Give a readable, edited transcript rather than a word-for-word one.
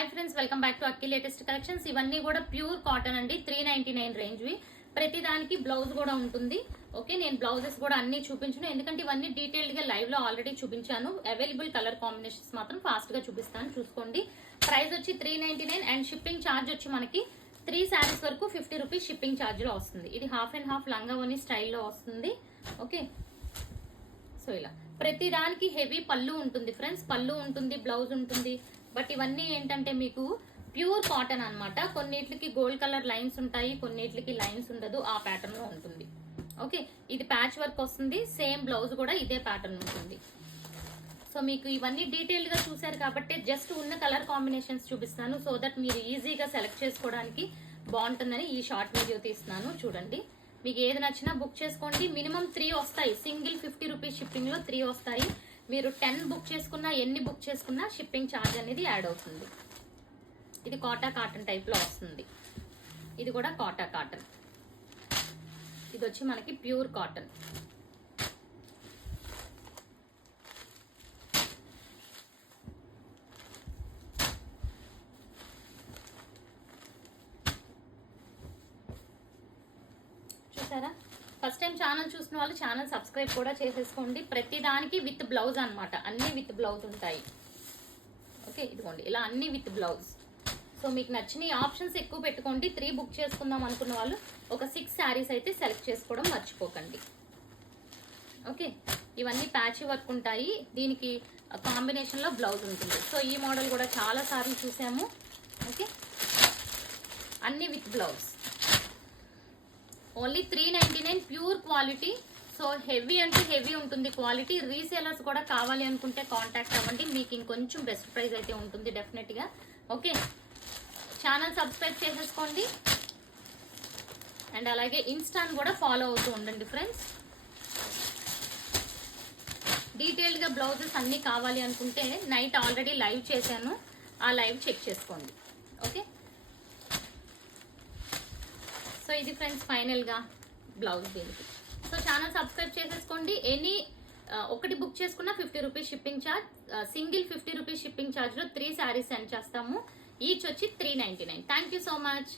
Hi friends, welcome back to Akki latest collections. ఇవన్నీ కూడా pure cotton అండి, 399 రేంజ్వి. ప్రతి దానికి బ్లౌజ్ కూడా ఉంటుంది. ఓకే, నేను బ్లౌజెస్ కూడా అన్ని చూపించను, ఎందుకంటే ఇవన్నీ డీటెయిల్డ్ గా లైవ్ లో ఆల్రెడీ చూపించాను. అవైలబుల్ కలర్ కాంబినేషన్స్ మాత్రం ఫాస్ట్ గా చూపిస్తాను, చూసుకోండి. ప్రైస్ వచ్చి 399 అండ్ షిప్పింగ్ ఛార్జ్ వచ్చి మనకి 3 శారీస్ వరకు 50 రూపీస్ షిప్పింగ్ ఛార్జ్ లో వస్తుంది. ఇది హాఫ్ అండ్ హాఫ్ లంగావోని స్టైల్లో వస్తుంది. ఓకే, సో ఇలా ప్రతి దానికి హెవీ పళ్ళు ఉంటుంది ఫ్రెండ్స్, పళ్ళు ఉంటుంది, బ్లౌజ్ ఉంటుంది. బట్ ఇవన్నీ ఏంటంటే మీకు ప్యూర్ కాటన్ అన్నమాట. కొన్నిట్లకి గోల్డ్ కలర్ లైన్స్ ఉంటాయి, కొన్నిట్లకి లైన్స్ ఉండదు, ఆ ప్యాటర్న్ లో ఉంటుంది. ఓకే, ఇది ప్యాచ్ వర్క్ వస్తుంది, సేమ్ బ్లౌజ్ కూడా ఇదే ప్యాటర్న్ ఉంటుంది. సో మీకు ఇవన్నీ డీటెయిల్డ్ గా చూసారు కాబట్టి జస్ట్ ఉన్న కలర్ కాంబినేషన్స్ చూపిస్తాను, సో దట్ మీరు ఈజీగా సెలెక్ట్ చేసుకోవడానికి బాగుంటుందని ఈ షార్ట్ వీడియో తీస్తున్నాను. చూడండి, మీకు ఏది నచ్చినా బుక్ చేసుకోండి. మినిమం 3 వస్తాయి, సింగిల్ 50 రూపీస్ షిప్పింగ్ లో 3 వస్తాయి. మీరు 10 బుక్ చేసుకున్నా, ఎన్ని బుక్ చేసుకున్నా షిప్పింగ్ ఛార్జ్ అనేది యాడ్ అవుతుంది. ఇది కోటా కాటన్ టైప్ లో వస్తుంది. ఇది కూడా కోటా కాటన్. ఇది వచ్చి మనకి ప్యూర్ కాటన్. చూసారా, ఫస్ట్ టైం ఛానల్ చూసిన వాళ్ళు ఛానల్ సబ్స్క్రైబ్ కూడా చేసేసుకోండి. ప్రతి దానికి విత్ బ్లౌజ్ అన్నమాట, అన్ని విత్ బ్లౌజ్ ఉంటాయి. ఓకే, ఇదిగోండి ఇలా అన్ని విత్ బ్లౌజ్. సో మీకు నచ్చిన ఆప్షన్స్ ఎక్కువ పెట్టుకోండి. 3 బుక్ చేసుకుందాం అనుకున్న వాళ్ళు ఒక 6 శారీస్ అయితే సెలెక్ట్ చేసుకోవడం మర్చిపోకండి. ఓకే, ఇవన్నీ ప్యాచ్ వర్క్ ఉంటాయి, దీనికి కాంబినేషన్ లో బ్లౌజ్ ఉంటుంది. సో ఈ మోడల్ కూడా చాలా సార్లు చూసాము. ఓకే, అన్ని with blouse. Only 399 pure quality. So heavy అంటే హెవీ ఉంటుంది క్వాలిటీ. రీసేలర్స్ కూడా కావాలి అనుకుంటే కాంటాక్ట్ అవ్వండి, మీకు ఇంకొంచెం బెస్ట్ ప్రైస్ అయితే ఉంటుంది డెఫినెట్ గా. ఓకే, ఛానల్ సబ్స్క్రైబ్ చేసేసుకోండి అండ్ అలాగే ఇన్స్టాని కూడా ఫాలో అవుతూ ఉండండి ఫ్రెండ్స్. డీటెయిల్డ్ గా బ్లౌజెస్ అన్ని కావాలి అనుకుంటే నైట్ ఆల్రెడీ లైవ్ చేశాను, ఆ లైవ్ చెక్ చేసుకోండి. ఓకే, సో ఇది ఫ్రెండ్స్ ఫైనల్ గా బ్లౌజ్ దీనికి. సో ఛానల్ సబ్స్క్రైబ్ చేసేసుకోండి. ఎనీ ఒకటి బుక్ చేసుకున్న 50 rupees shipping charge, single 50 rupees shipping charge లో 3 శారీస్ సెండ్ చేస్తాము. ఈచ్ వచ్చి 399. Thank you so much.